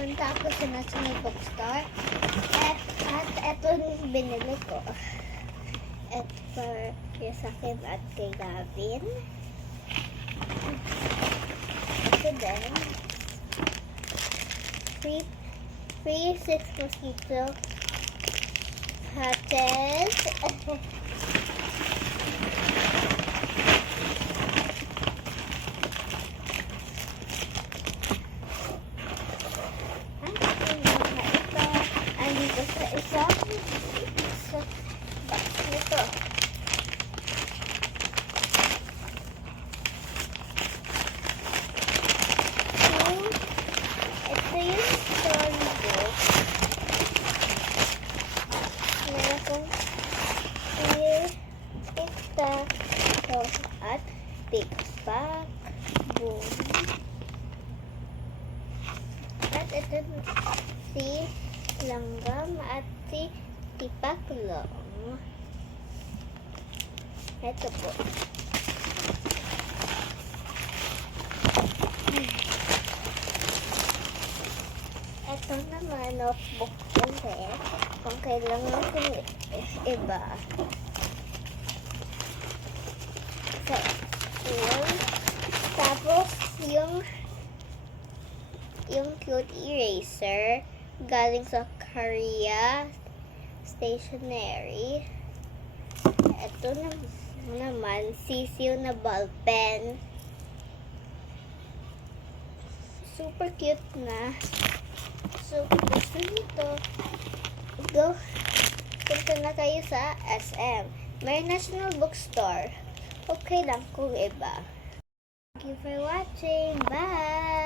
Pumunta ako sa National Bookstore. At eto yung binili ko. At for sa akin at kay Gavin. Ito din. Free 6 mosquito patches. Andito sa isa box nito. Ito yung storybook. Meron akong pista at pickpack. Boom. At ito si langgam at si tipaklong. Ito po. Ito naman notebook ulit. Kung kailangan kong iba. So, yun. Tapos, yung cute eraser galing sa Korea Stationery. Ito naman, sisiw na ball pen. Super cute na. So, gusto nito, punta na kayo sa SM. May National Bookstore. Okay lang kung iba. Thank you for watching. Bye!